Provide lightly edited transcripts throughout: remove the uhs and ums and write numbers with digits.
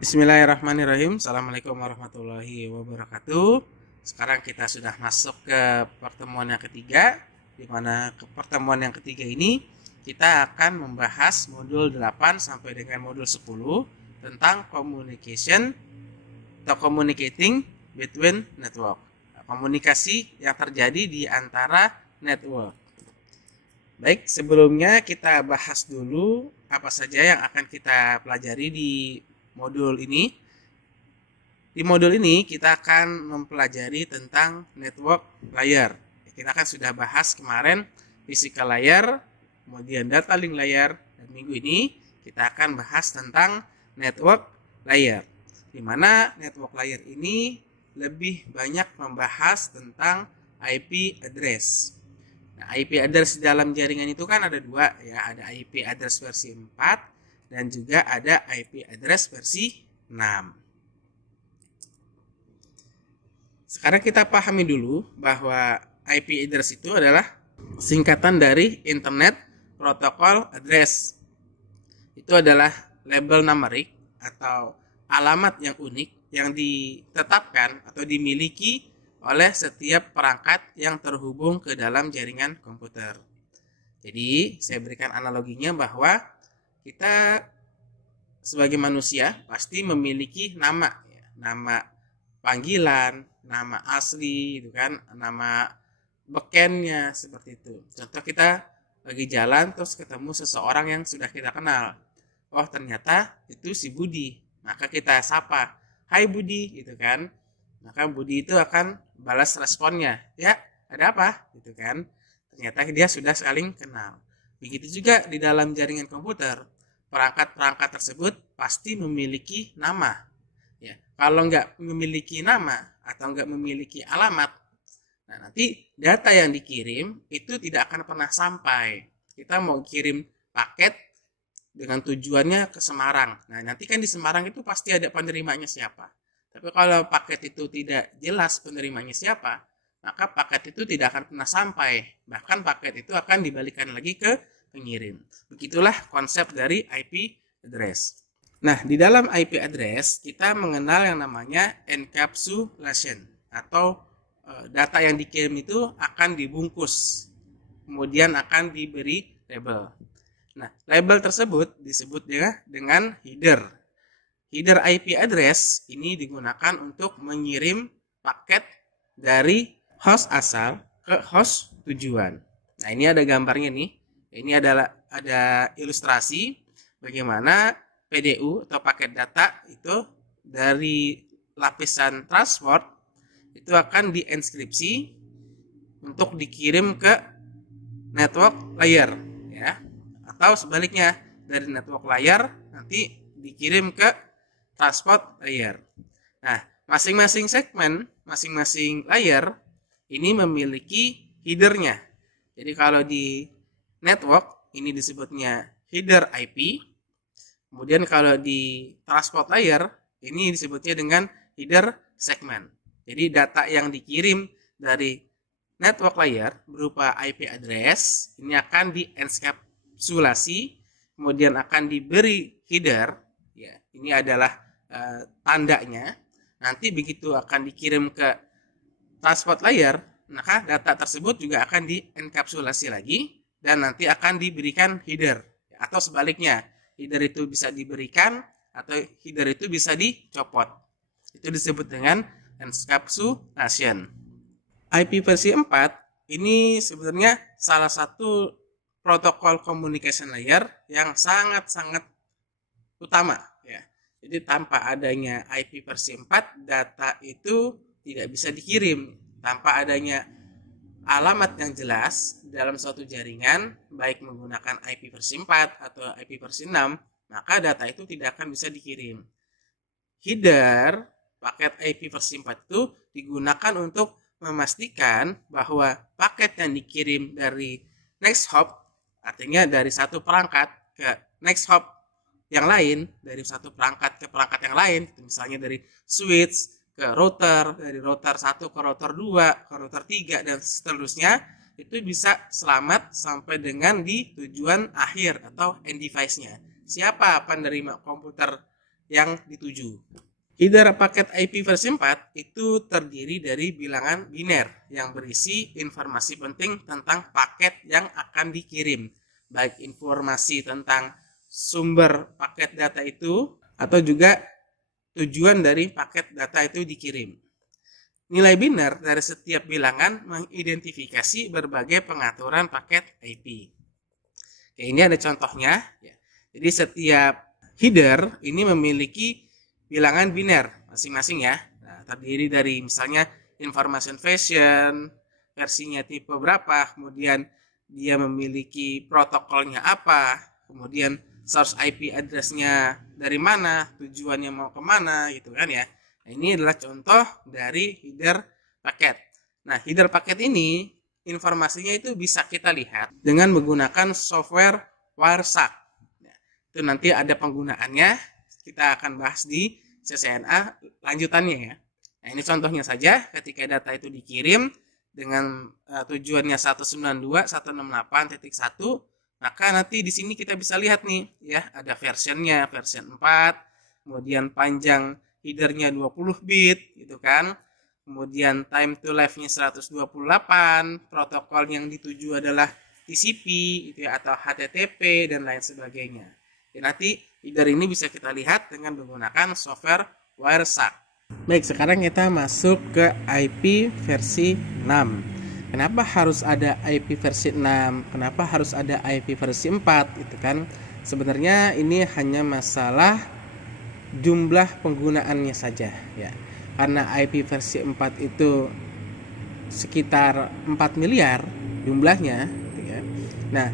Bismillahirrahmanirrahim. Assalamualaikum warahmatullahi wabarakatuh. Sekarang kita sudah masuk ke pertemuan yang ketiga, di mana ke pertemuan yang ketiga ini kita akan membahas modul 8 sampai dengan modul 10 tentang communication atau communicating between network. Komunikasi yang terjadi di antara network. Baik, sebelumnya kita bahas dulu apa saja yang akan kita pelajari di modul ini. Di modul ini kita akan mempelajari tentang network layer. Kita kan sudah bahas kemarin physical layer, kemudian data link layer, dan minggu ini kita akan bahas tentang network layer. Di mana network layer ini lebih banyak membahas tentang IP address. Nah, IP address dalam jaringan itu kan ada dua ya, ada IP address versi 4 dan juga ada IP address versi 6. Sekarang kita pahami dulu bahwa IP address itu adalah singkatan dari Internet Protocol Address. Itu adalah label numerik atau alamat yang unik yang ditetapkan atau dimiliki oleh setiap perangkat yang terhubung ke dalam jaringan komputer. Jadi, saya berikan analoginya bahwa kita sebagai manusia pasti memiliki nama, ya, nama panggilan, nama asli, itu kan, nama bekennya seperti itu. Contoh kita lagi jalan terus ketemu seseorang yang sudah kita kenal. Oh, ternyata itu si Budi. Maka kita sapa, "Hai Budi," gitu kan. Maka Budi itu akan balas responnya, "Ya, ada apa?" gitu kan. Ternyata dia sudah saling kenal. Begitu juga di dalam jaringan komputer, perangkat-perangkat tersebut pasti memiliki nama. Ya, kalau nggak memiliki nama atau nggak memiliki alamat, nah nanti data yang dikirim itu tidak akan pernah sampai. Kita mau kirim paket dengan tujuannya ke Semarang. Nah, nanti kan di Semarang itu pasti ada penerimanya siapa. Tapi kalau paket itu tidak jelas penerimanya siapa, maka paket itu tidak akan pernah sampai. Bahkan paket itu akan dibalikan lagi ke pengirim. Begitulah konsep dari IP address. Nah, di dalam IP address kita mengenal yang namanya encapsulation atau data yang dikirim itu akan dibungkus, kemudian akan diberi label. Nah, label tersebut disebut dengan header. Header IP address ini digunakan untuk mengirim paket dari host asal ke host tujuan. Nah, ini ada gambarnya nih. Ini adalah ada ilustrasi bagaimana PDU atau paket data itu dari lapisan transport itu akan dienkripsi untuk dikirim ke network layer, ya. Atau sebaliknya, dari network layer nanti dikirim ke transport layer. Nah, masing-masing segmen, masing-masing layer ini memiliki headernya. Jadi kalau di network ini disebutnya header IP. Kemudian kalau di transport layer ini disebutnya dengan header segment. Jadi data yang dikirim dari network layer berupa IP address ini akan dienkapsulasi, kemudian akan diberi header. Ya, ini adalah tandanya. Nanti begitu akan dikirim ke transport layer, maka data tersebut juga akan dienkapsulasi lagi dan nanti akan diberikan header. Atau sebaliknya, header itu bisa diberikan atau header itu bisa dicopot. Itu disebut dengan encapsulation. IP versi 4 ini sebenarnya salah satu protokol communication layer yang sangat-sangat utama, ya. Jadi tanpa adanya IP versi 4, data itu tidak bisa dikirim. Tanpa adanya alamat yang jelas dalam suatu jaringan, baik menggunakan IP versi 4 atau IP versi 6, maka data itu tidak akan bisa dikirim. Header paket IP versi 4 itu digunakan untuk memastikan bahwa paket yang dikirim dari next hop, artinya dari satu perangkat ke next hop yang lain, dari satu perangkat ke perangkat yang lain, misalnya dari switch ke router, dari router 1 ke router 2, ke router 3, dan seterusnya, itu bisa selamat sampai dengan di tujuan akhir atau end device-nya. Siapa penerima komputer yang dituju. Header paket IP versi 4 itu terdiri dari bilangan biner yang berisi informasi penting tentang paket yang akan dikirim, baik informasi tentang sumber paket data itu atau juga tujuan dari paket data itu dikirim. Nilai biner dari setiap bilangan mengidentifikasi berbagai pengaturan paket IP. Oke, ini ada contohnya. Jadi setiap header ini memiliki bilangan biner masing-masing ya. Nah, terdiri dari misalnya information version, versinya tipe berapa, kemudian dia memiliki protokolnya apa, kemudian source IP address-nya dari mana, tujuannya mau kemana gitu kan ya. Nah, ini adalah contoh dari header paket. Nah, header paket ini informasinya itu bisa kita lihat dengan menggunakan software Wireshark. Nah, itu nanti ada penggunaannya. Kita akan bahas di CCNA lanjutannya ya. Nah, ini contohnya saja ketika data itu dikirim dengan tujuannya 192.168.1, maka nanti di sini kita bisa lihat nih ya, ada versionnya, version 4, kemudian panjang headernya 20 bit gitu kan. Kemudian time to live-nya 128, protokol yang dituju adalah TCP gitu ya, atau HTTP dan lain sebagainya. Ya, nanti header ini bisa kita lihat dengan menggunakan software Wireshark. Baik, sekarang kita masuk ke IP versi 6. Kenapa harus ada IP versi 6? Kenapa harus ada IP versi 4? Itu kan sebenarnya ini hanya masalah jumlah penggunaannya saja ya. Karena IP versi 4 itu sekitar 4 miliar jumlahnya gitu ya. Nah,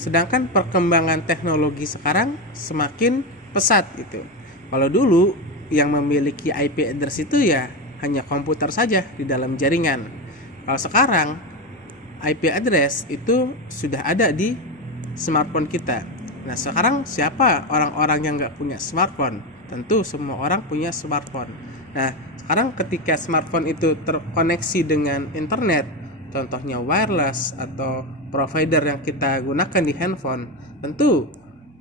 sedangkan perkembangan teknologi sekarang semakin pesat gitu. Kalau dulu yang memiliki IP address itu ya hanya komputer saja di dalam jaringan. Kalau sekarang IP address itu sudah ada di smartphone kita. Nah, sekarang siapa orang-orang yang nggak punya smartphone? Tentu semua orang punya smartphone. Nah, sekarang ketika smartphone itu terkoneksi dengan internet, contohnya wireless atau provider yang kita gunakan di handphone, tentu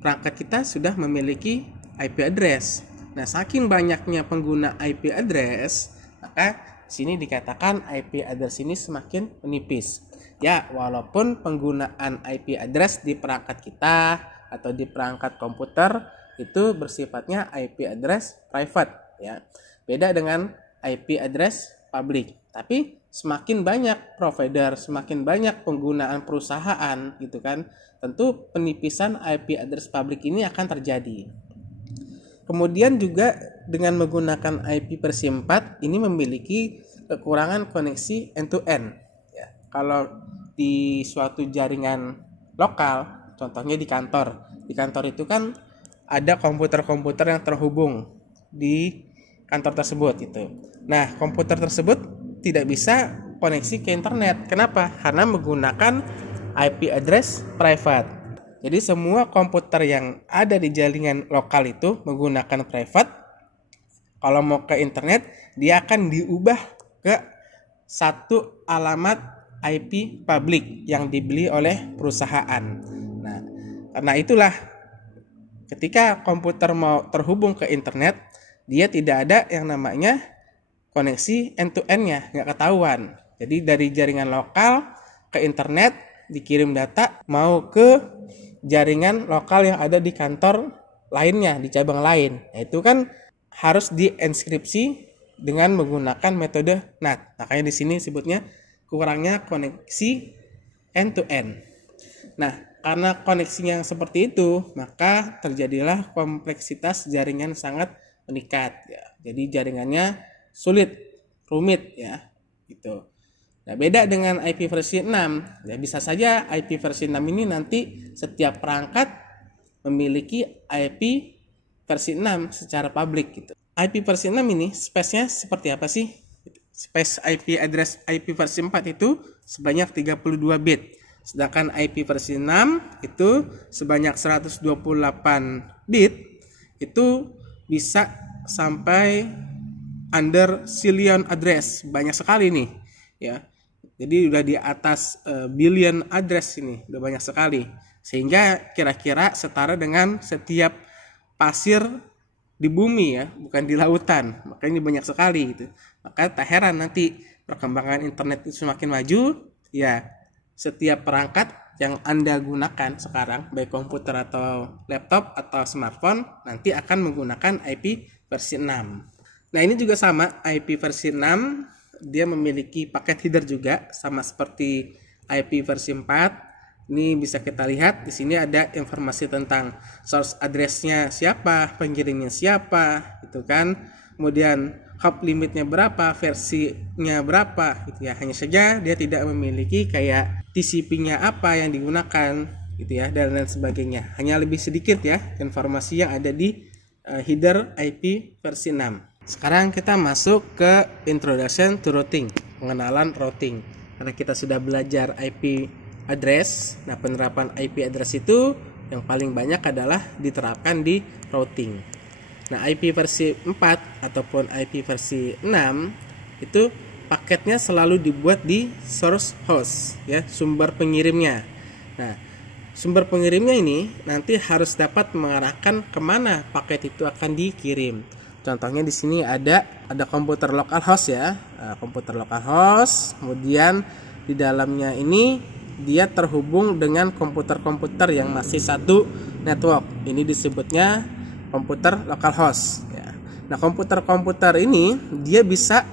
perangkat kita sudah memiliki IP address. Nah, saking banyaknya pengguna IP address, maka sini dikatakan IP address ini semakin menipis. Ya, walaupun penggunaan IP address di perangkat kita atau di perangkat komputer itu bersifatnya IP address private ya. Beda dengan IP address public. Tapi semakin banyak provider, semakin banyak penggunaan perusahaan gitu kan, tentu penipisan IP address public ini akan terjadi. Kemudian juga dengan menggunakan IP versi 4 ini memiliki kekurangan koneksi end to end ya. Kalau di suatu jaringan lokal, contohnya di kantor itu kan ada komputer-komputer yang terhubung di kantor tersebut itu. Nah, komputer tersebut tidak bisa koneksi ke internet. Kenapa? Karena menggunakan IP address private. Jadi semua komputer yang ada di jaringan lokal itu menggunakan private. Kalau mau ke internet, dia akan diubah ke satu alamat IP public yang dibeli oleh perusahaan. Nah, karena itulah ketika komputer mau terhubung ke internet, dia tidak ada yang namanya koneksi end-to-end-nya, nggak ketahuan. Jadi dari jaringan lokal ke internet dikirim data mau ke jaringan lokal yang ada di kantor lainnya, di cabang lain. Nah, itu kan harus dienkripsi dengan menggunakan metode NAT. Makanya di sini sebutnya kurangnya koneksi end-to-end. Nah, karena koneksinya yang seperti itu, maka terjadilah kompleksitas jaringan sangat meningkat ya. Jadi jaringannya sulit, rumit ya, gitu. Nah, beda dengan IP versi 6. Ya, bisa saja IP versi 6 ini nanti setiap perangkat memiliki IP versi 6 secara publik gitu. IP versi 6 ini space-nya seperti apa sih? Space IP address IP versi 4 itu sebanyak 32 bit. Sedangkan IP versi 6 itu sebanyak 128 bit. Itu bisa sampai under zillion address, banyak sekali nih ya. Jadi udah di atas billion address ini, udah banyak sekali. Sehingga kira-kira setara dengan setiap pasir di bumi ya, bukan di lautan. Makanya banyak sekali gitu. Maka tak heran nanti perkembangan internet itu semakin maju, ya setiap perangkat yang Anda gunakan sekarang, baik komputer atau laptop atau smartphone, nanti akan menggunakan IP versi 6. Nah, ini juga sama, IP versi 6 dia memiliki paket header juga sama seperti IP versi 4. Ini bisa kita lihat di sini ada informasi tentang source address-nya siapa, pengirimnya siapa, gitu kan. Kemudian hop limitnya berapa, versinya berapa, gitu ya. Hanya saja dia tidak memiliki kayak TCP-nya apa yang digunakan, gitu ya, dan lain sebagainya. Hanya lebih sedikit ya informasi yang ada di header IP versi 6. Sekarang kita masuk ke Introduction to Routing, pengenalan routing. Karena kita sudah belajar IP address. Nah, penerapan IP address itu yang paling banyak adalah diterapkan di routing. Nah, IP versi 4 ataupun IP versi 6 itu paketnya selalu dibuat di source host ya, sumber pengirimnya. Nah, sumber pengirimnya ini nanti harus dapat mengarahkan kemana paket itu akan dikirim. Contohnya di sini ada komputer localhost ya, komputer localhost. Kemudian di dalamnya ini dia terhubung dengan komputer-komputer yang masih satu network. Ini disebutnya komputer localhost ya. Nah, komputer-komputer ini dia bisa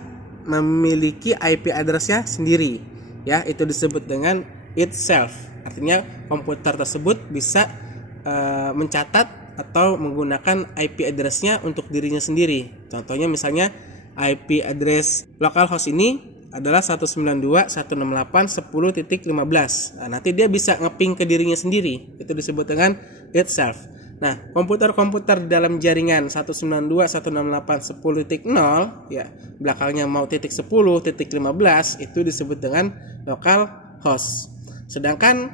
memiliki IP address-nya sendiri ya, itu disebut dengan itself. Artinya komputer tersebut bisa mencatat atau menggunakan IP address-nya untuk dirinya sendiri. Contohnya misalnya IP address localhost ini adalah 192.168.10.15. Nah, nanti dia bisa ngeping ke dirinya sendiri. Itu disebut dengan itself. Nah, komputer-komputer dalam jaringan 192.168.10.0 ya, belakangnya mau titik 10, titik 15 itu disebut dengan local host. Sedangkan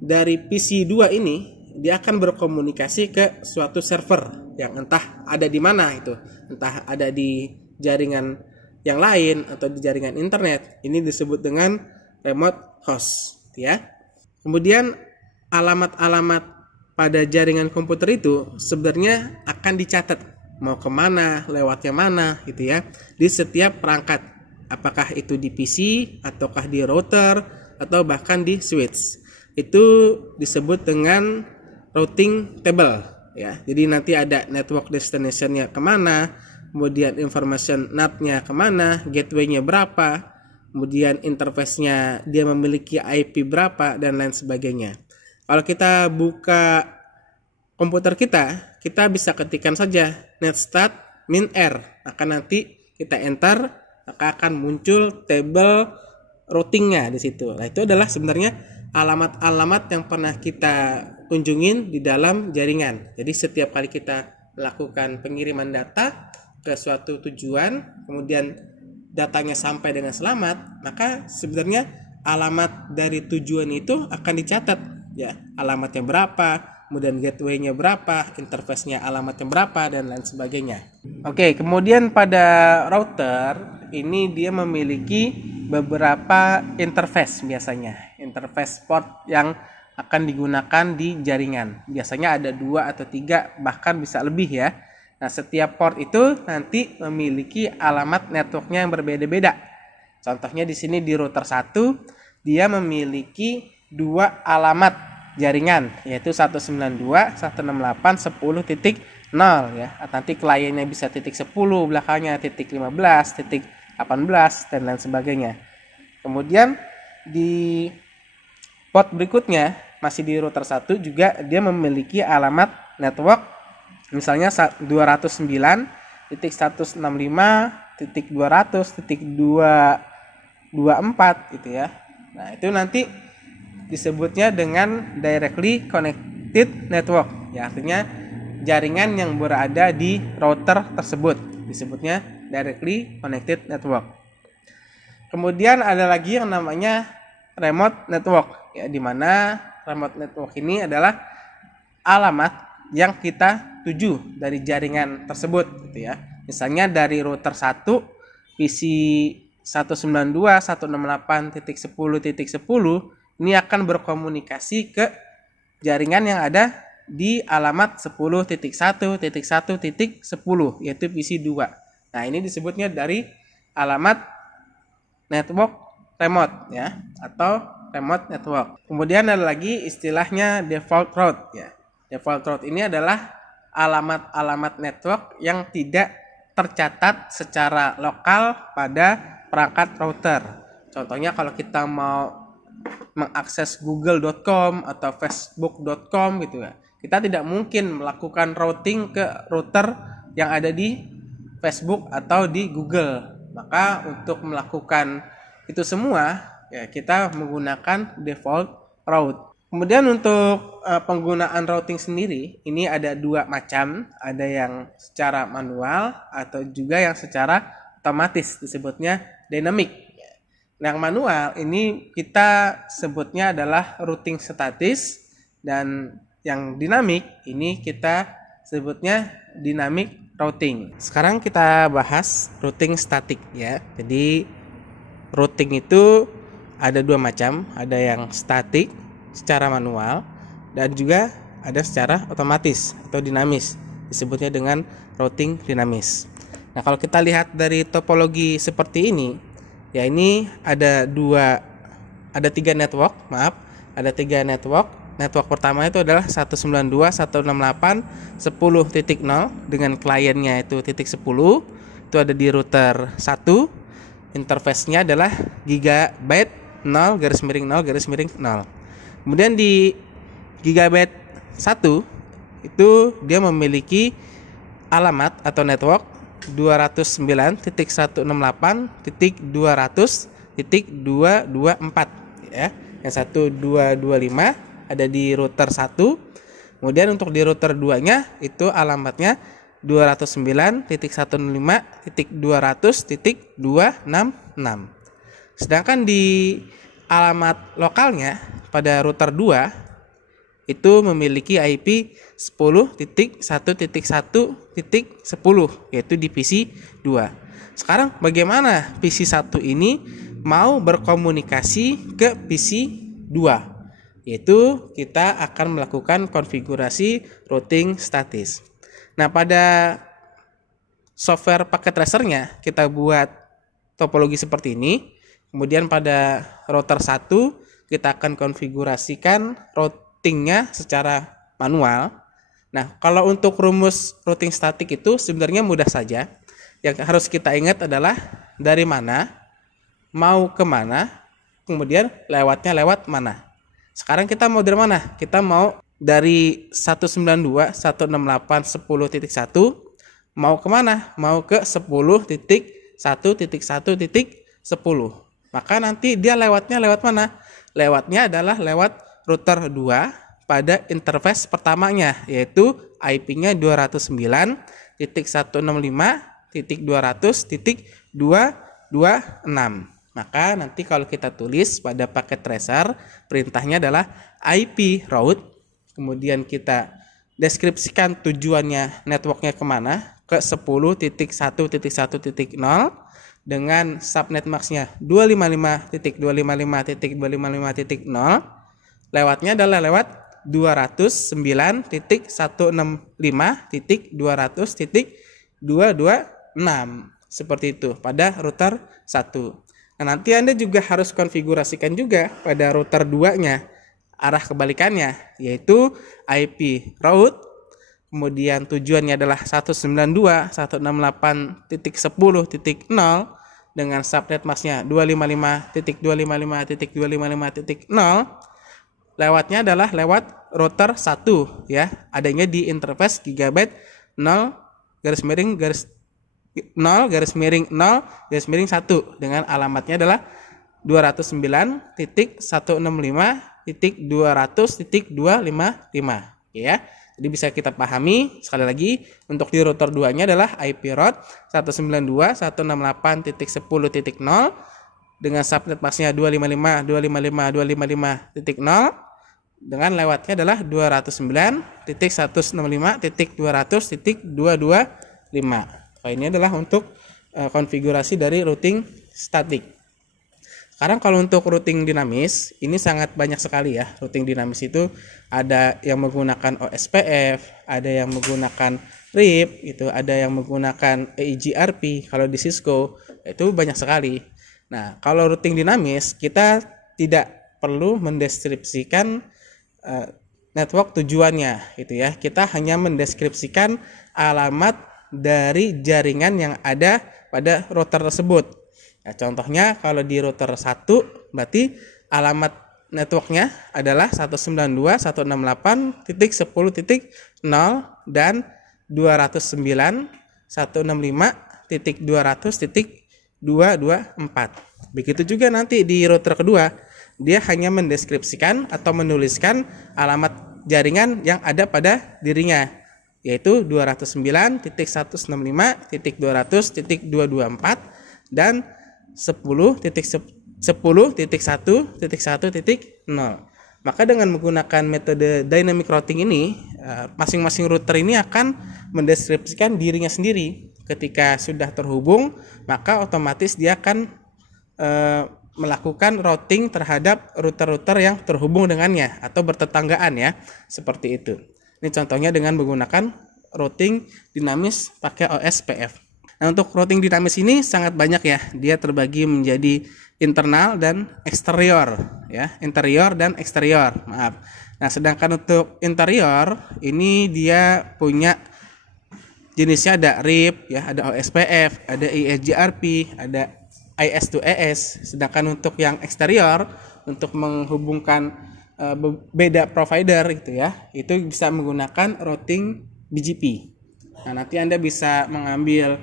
dari PC 2 ini dia akan berkomunikasi ke suatu server yang entah ada di mana itu, entah ada di jaringan yang lain atau di jaringan internet. Ini disebut dengan remote host ya. Kemudian alamat-alamat pada jaringan komputer itu sebenarnya akan dicatat mau kemana, lewatnya mana gitu ya, di setiap perangkat, apakah itu di PC ataukah di router atau bahkan di switch. Itu disebut dengan routing table ya. Jadi nanti ada network destination-nya kemana, kemudian information NAT-nya kemana, gateway-nya berapa, kemudian interface-nya dia memiliki IP berapa, dan lain sebagainya. Kalau kita buka komputer kita bisa ketikkan saja netstat -r, akan nanti kita enter, maka akan muncul table routing-nya di situ. Nah, itu adalah sebenarnya alamat-alamat yang pernah kita kunjungin di dalam jaringan. Jadi setiap kali kita melakukan pengiriman data ke suatu tujuan, kemudian datanya sampai dengan selamat, maka sebenarnya alamat dari tujuan itu akan dicatat ya, alamatnya berapa, kemudian gateway-nya berapa, interface-nya alamatnya berapa, dan lain sebagainya. Oke, kemudian pada router ini dia memiliki beberapa interface, biasanya interface port yang akan digunakan di jaringan. Biasanya ada 2 atau 3, bahkan bisa lebih ya. Nah, setiap port itu nanti memiliki alamat networknya yang berbeda-beda. Contohnya di sini di router 1 dia memiliki 2 alamat jaringan, yaitu 192.168.10.0 ya. Nanti kliennya bisa titik 10, belakangnya titik 15, titik 18, dan lain sebagainya. Kemudian di port berikutnya masih di router 1 juga dia memiliki alamat network, misalnya 209.165.200.224 gitu ya. Nah, itu nanti disebutnya dengan directly connected network ya, artinya jaringan yang berada di router tersebut disebutnya directly connected network. Kemudian ada lagi yang namanya remote network ya, di mana remote network ini adalah alamat yang kita tuju dari jaringan tersebut gitu ya. Misalnya dari router 1 PC 192.168.10.10 ini akan berkomunikasi ke jaringan yang ada di alamat 10.1.1.10 yaitu PC 2. Nah, ini disebutnya dari alamat network remote ya, atau remote network. Kemudian ada lagi istilahnya default route ya. Default route ini adalah alamat-alamat network yang tidak tercatat secara lokal pada perangkat router. Contohnya kalau kita mau mengakses google.com atau facebook.com gitu ya, kita tidak mungkin melakukan routing ke router yang ada di Facebook atau di Google. Maka untuk melakukan itu semua ya kita menggunakan default route. Kemudian untuk penggunaan routing sendiri ini ada dua macam, ada yang secara manual atau juga yang secara otomatis, disebutnya dynamic. Yang manual ini kita sebutnya adalah routing statis, dan yang dinamik ini kita sebutnya dynamic routing. Sekarang kita bahas routing statik ya. Jadi routing itu ada dua macam, ada yang statik secara manual dan juga ada secara otomatis atau dinamis, disebutnya dengan routing dinamis. Nah, kalau kita lihat dari topologi seperti ini, ya ini ada tiga network. Network pertama itu adalah 192.168.10.0 dengan kliennya itu titik 10. Itu ada di router 1. Interface-nya adalah gigabyte 0/0/0. Kemudian di gigabyte 1 itu dia memiliki alamat atau network 209.168.200.224 ya. Yang 1225 ada di router 1. Kemudian untuk di router 2-nya itu alamatnya 209.165.200.266. Sedangkan di alamat lokalnya pada router 2 itu memiliki IP 10.1.1.10 yaitu di PC 2. Sekarang bagaimana PC 1 ini mau berkomunikasi ke PC 2? Yaitu kita akan melakukan konfigurasi routing statis. Nah, pada software packet tracernya kita buat topologi seperti ini. Kemudian pada router 1 kita akan konfigurasikan routingnya secara manual. Nah, kalau untuk rumus routing statik itu sebenarnya mudah saja. Yang harus kita ingat adalah dari mana, mau ke mana, kemudian lewatnya lewat mana. Sekarang kita mau dari mana? Kita mau dari 192.168.10.1 mau ke mana? Mau ke 10.1.1.10. Maka nanti dia lewatnya lewat mana? Lewatnya adalah lewat router 2 pada interface pertamanya, yaitu IP-nya 209.168.200.226. Maka nanti kalau kita tulis pada paket tracer, perintahnya adalah IP route, kemudian kita deskripsikan tujuannya networknya kemana, ke 10.1.1.0 dengan subnet max-nya 255.255.255.0. Lewatnya adalah lewat 209.165.200.226. Seperti itu pada router 1. Nah, nanti Anda juga harus konfigurasikan juga pada router 2-nya arah kebalikannya, yaitu IP route, kemudian tujuannya adalah 192.168.10.0 dengan subnet mask-nya 255.255.255.0. Lewatnya adalah lewat router 1 ya, adanya di interface gigabyte 0/0/0/1 dengan alamatnya adalah 209.165.200.255 ya. Jadi bisa kita pahami sekali lagi, untuk di router 2-nya adalah IP route 192.168.10.0 dengan subnet mask-nya 255.255.255.0 dengan lewatnya adalah 209.165.200.225. Ini adalah untuk konfigurasi dari routing statik. Sekarang kalau untuk routing dinamis, ini sangat banyak sekali ya. Routing dinamis itu ada yang menggunakan OSPF, ada yang menggunakan RIP, itu ada yang menggunakan EIGRP. Kalau di Cisco itu banyak sekali. Nah, kalau routing dinamis kita tidak perlu mendeskripsikan network tujuannya, gitu ya. Kita hanya mendeskripsikan alamat dari jaringan yang ada pada router tersebut. Nah, contohnya kalau di router 1 berarti alamat networknya adalah 192.168.10.0 dan 209.165.200.224. Begitu juga nanti di router kedua, dia hanya mendeskripsikan atau menuliskan alamat jaringan yang ada pada dirinya, yaitu 209.165.200.224 dan 10.1.1.0. Maka dengan menggunakan metode dynamic routing ini, masing-masing router ini akan mendeskripsikan dirinya sendiri. Ketika sudah terhubung, maka otomatis dia akan melakukan routing terhadap router-router yang terhubung dengannya atau bertetanggaan ya, seperti itu. Ini contohnya dengan menggunakan routing dinamis pakai OSPF. Nah, untuk routing dinamis ini sangat banyak ya. Dia terbagi menjadi internal dan eksterior ya, interior dan eksterior. Maaf. Nah, sedangkan untuk interior ini dia punya jenisnya ada RIP ya, ada OSPF, ada EIGRP, ada IS2ES. Sedangkan untuk yang eksterior untuk menghubungkan beda provider gitu ya, itu bisa menggunakan routing BGP. Nah, nanti Anda bisa mengambil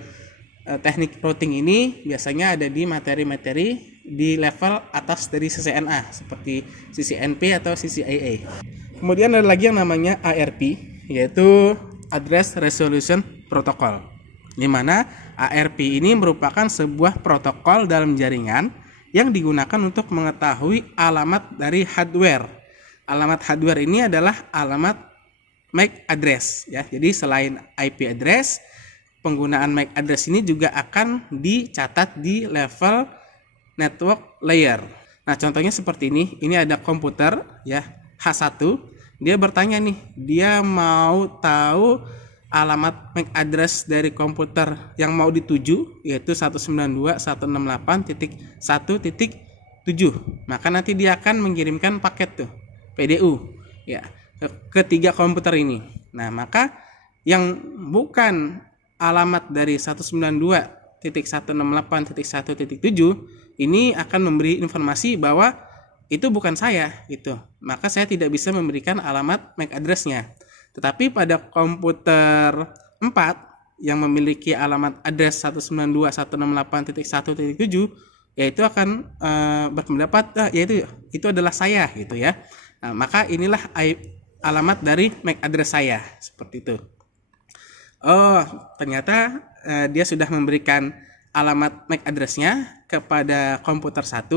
teknik routing ini biasanya ada di materi-materi di level atas dari CCNA seperti CCNP atau CCIA. Kemudian ada lagi yang namanya ARP, yaitu Address Resolution Protocol, di mana ARP ini merupakan sebuah protokol dalam jaringan yang digunakan untuk mengetahui alamat dari hardware. Alamat hardware ini adalah alamat MAC address ya. Jadi selain IP address, penggunaan MAC address ini juga akan dicatat di level network layer. Nah, contohnya seperti ini. Ini ada komputer ya, H1. Dia bertanya nih, dia mau tahu alamat MAC address dari komputer yang mau dituju, yaitu 192.168.1.7. Maka nanti dia akan mengirimkan paket tuh, PDU ya, ke ketiga komputer ini. Nah, maka yang bukan alamat dari 192.168.1.7 ini akan memberi informasi bahwa itu bukan saya gitu. Maka saya tidak bisa memberikan alamat MAC address-nya. Tetapi pada komputer 4 yang memiliki alamat address 192.168.1.7 yaitu akan berpendapat yaitu itu adalah saya gitu ya. Nah, maka inilah alamat dari MAC address saya, seperti itu. Oh, ternyata dia sudah memberikan alamat MAC address-nya kepada komputer 1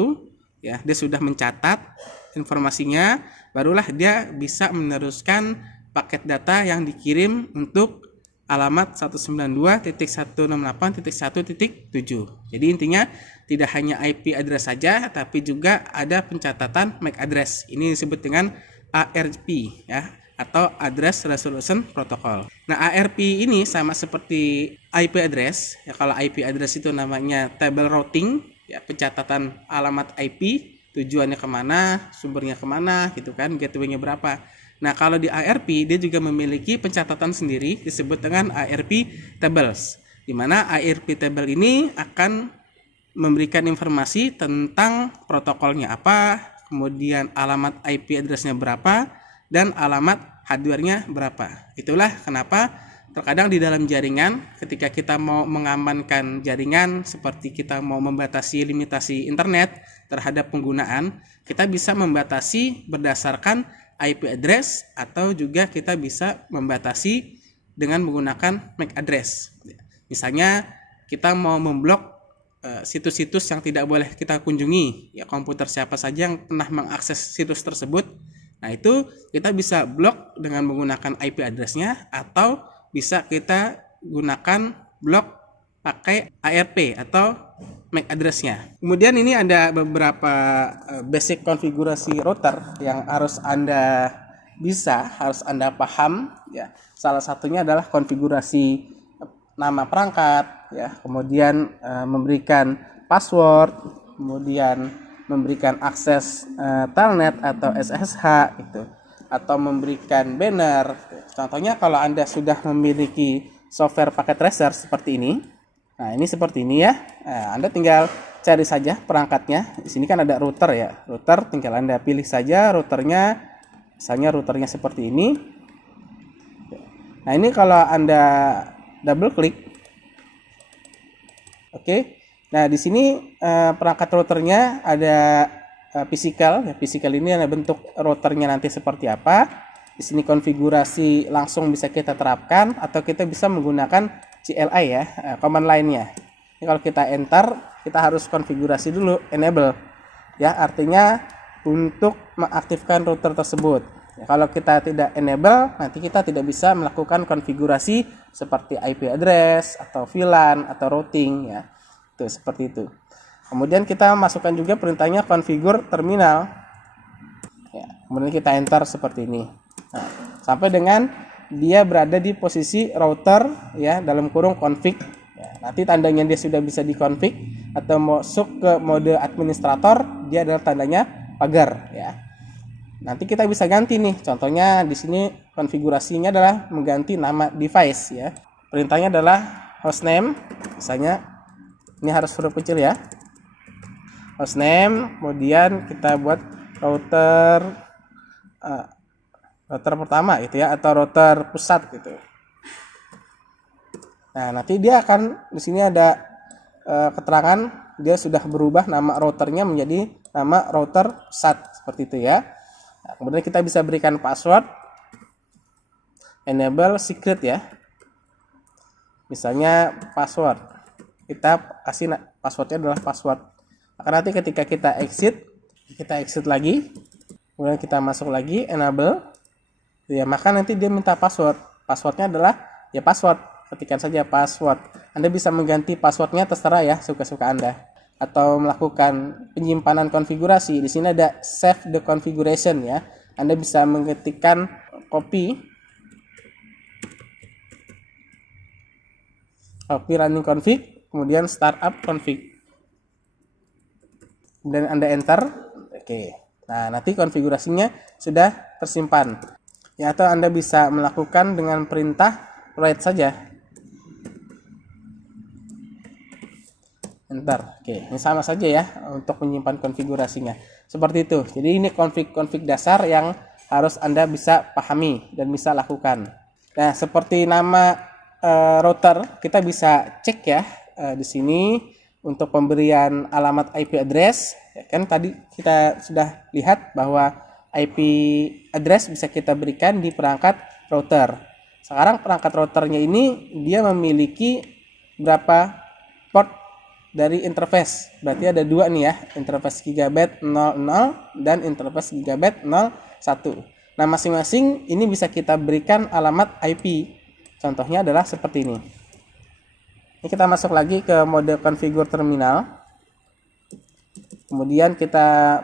ya. Dia sudah mencatat informasinya, barulah dia bisa meneruskan paket data yang dikirim untuk alamat 192.168.1.7. Jadi intinya tidak hanya IP address saja, tapi juga ada pencatatan MAC address. Ini disebut dengan ARP ya, atau Address Resolution Protocol. Nah, ARP ini sama seperti IP address ya. Kalau IP address itu namanya table routing ya, pencatatan alamat IP, tujuannya kemana, sumbernya kemana gitu kan, gateway-nya berapa. Nah, kalau di ARP dia juga memiliki pencatatan sendiri disebut dengan ARP tables, di mana ARP table ini akan memberikan informasi tentang protokolnya apa, kemudian alamat IP address-nya berapa, dan alamat hardware-nya berapa. Itulah kenapa terkadang di dalam jaringan ketika kita mau mengamankan jaringan, seperti kita mau membatasi limitasi internet terhadap penggunaan, kita bisa membatasi berdasarkan IP address atau juga kita bisa membatasi dengan menggunakan MAC address. Misalnya kita mau memblok situs-situs yang tidak boleh kita kunjungi, ya komputer siapa saja yang pernah mengakses situs tersebut. Nah, itu kita bisa blok dengan menggunakan IP address-nya, atau bisa kita gunakan blok pakai ARP atau MAC address-nya. Kemudian ini ada beberapa basic konfigurasi router yang harus Anda paham ya. Salah satunya adalah konfigurasi nama perangkat ya, kemudian memberikan password, kemudian memberikan akses telnet atau SSH gitu, atau memberikan banner. Contohnya kalau Anda sudah memiliki software packet tracer seperti ini. Nah, ini seperti ini ya. Nah, Anda tinggal cari saja perangkatnya. Di sini kan ada router ya. Router tinggal Anda pilih saja routernya. Misalnya routernya seperti ini. Nah, ini kalau Anda double klik. Oke. Nah, di sini perangkat routernya ada physical. Ya, physical ini adalah bentuk routernya nanti seperti apa. Di sini konfigurasi langsung bisa kita terapkan atau kita bisa menggunakan CLI ya, command line-nya. Ini kalau kita enter, kita harus konfigurasi dulu enable. Ya, artinya untuk mengaktifkan router tersebut. Ya, kalau kita tidak enable, nanti kita tidak bisa melakukan konfigurasi seperti IP address atau VLAN atau routing ya. Itu seperti itu. Kemudian kita masukkan juga perintahnya configure terminal. Ya, kemudian kita enter seperti ini. Nah, sampai dengan dia berada di posisi router ya, dalam kurung config ya, nanti tandanya dia sudah bisa dikonfig atau masuk ke mode administrator, dia adalah tandanya pagar ya. Nanti kita bisa ganti nih, contohnya di sini konfigurasinya adalah mengganti nama device ya. Perintahnya adalah hostname, misalnya ini harus huruf kecil ya, hostname, kemudian kita buat router pertama gitu ya, atau router pusat gitu. Nah, nanti dia akan di sini ada keterangan dia sudah berubah nama routernya menjadi nama router pusat seperti itu ya. Nah, kemudian kita bisa berikan password, enable secret ya. Misalnya password, kita kasih passwordnya adalah password. Maka nanti ketika kita exit lagi, kemudian kita masuk lagi enable. Ya, maka nanti dia minta password. Passwordnya adalah ya password. Ketikkan saja password. Anda bisa mengganti passwordnya terserah ya, suka-suka Anda. Atau melakukan penyimpanan konfigurasi. Di sini ada save the configuration ya. Anda bisa mengetikkan copy running config, kemudian startup config. Kemudian Anda enter. Oke. Nah, nanti konfigurasinya sudah tersimpan. Ya, atau Anda bisa melakukan dengan perintah write saja. Enter. Oke, ini sama saja ya untuk menyimpan konfigurasinya. Seperti itu. Jadi ini konfig dasar yang harus Anda bisa pahami dan bisa lakukan. Nah, seperti nama router, kita bisa cek ya di sini untuk pemberian alamat IP address. Ya, kan tadi kita sudah lihat bahwa IP address bisa kita berikan di perangkat router. Sekarang perangkat routernya ini dia memiliki berapa port dari interface. Berarti ada dua nih ya, interface gigabit 00 dan interface gigabit 01. Nah, masing-masing ini bisa kita berikan alamat IP. Contohnya adalah seperti ini. Ini kita masuk lagi ke mode configure terminal. Kemudian kita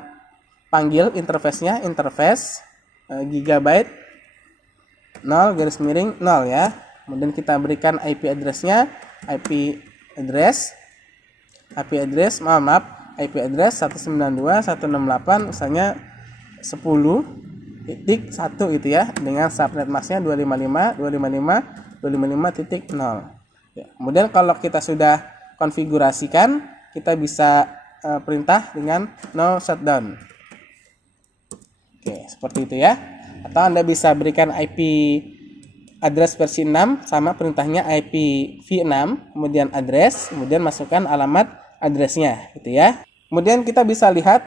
panggil interface-nya, interface gigabyte 0 garis miring 0 ya. Kemudian kita berikan IP address-nya, IP address 192.168 misalnya 10.1 itu ya, dengan subnet mask-nya 255.255.255.0 ya. Kemudian kalau kita sudah konfigurasikan, kita bisa perintah dengan no shutdown. Oke, seperti itu ya. Atau Anda bisa berikan IP address versi 6 sama perintahnya IPv6, kemudian address, kemudian masukkan alamat addressnya gitu ya. Kemudian kita bisa lihat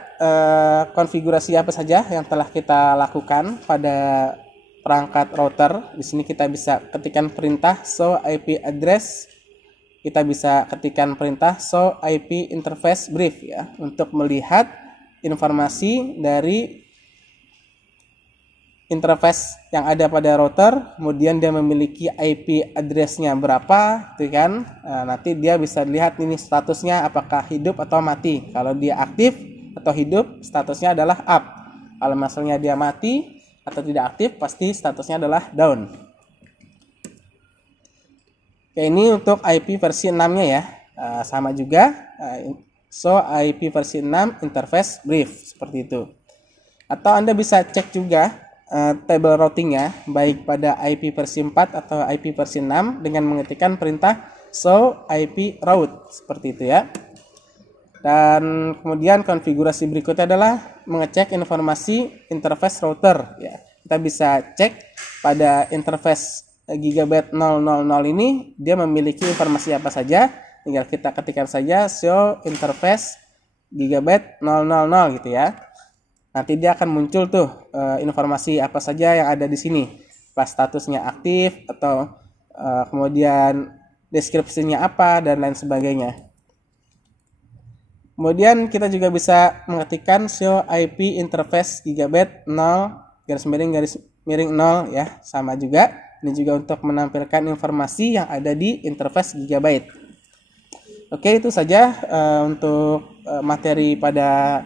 konfigurasi apa saja yang telah kita lakukan pada perangkat router. Di sini kita bisa ketikkan perintah show IP address. Kita bisa ketikkan perintah show IP interface brief ya, untuk melihat informasi dari interface yang ada pada router, kemudian dia memiliki IP address-nya berapa, gitu kan. Nanti dia bisa lihat ini statusnya apakah hidup atau mati. Kalau dia aktif atau hidup, statusnya adalah up. Kalau misalnya dia mati atau tidak aktif, pasti statusnya adalah down. Oke, ini untuk IP versi 6-nya ya. Sama juga. So IP versi 6 interface brief seperti itu. Atau Anda bisa cek juga table routingnya baik pada IP versi 4 atau IP versi 6 dengan mengetikkan perintah show IP route seperti itu ya. Dan kemudian konfigurasi berikutnya adalah mengecek informasi interface router ya. Kita bisa cek pada interface Gigabyte 000 ini dia memiliki informasi apa saja, tinggal kita ketikkan saja show interface Gigabyte 000 gitu ya. Nanti dia akan muncul tuh informasi apa saja yang ada di sini, pas statusnya aktif atau kemudian deskripsinya apa dan lain sebagainya. Kemudian kita juga bisa mengetikkan show IP interface Gigabyte 0 ya, sama juga. Ini juga untuk menampilkan informasi yang ada di interface Gigabyte. Oke, itu saja untuk materi pada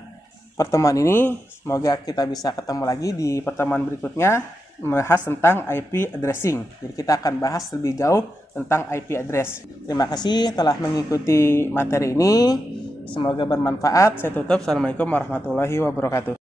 pertemuan ini. Semoga kita bisa ketemu lagi di pertemuan berikutnya membahas tentang IP addressing. Jadi kita akan bahas lebih jauh tentang IP address. Terima kasih telah mengikuti materi ini. Semoga bermanfaat. Saya tutup. Assalamualaikum warahmatullahi wabarakatuh.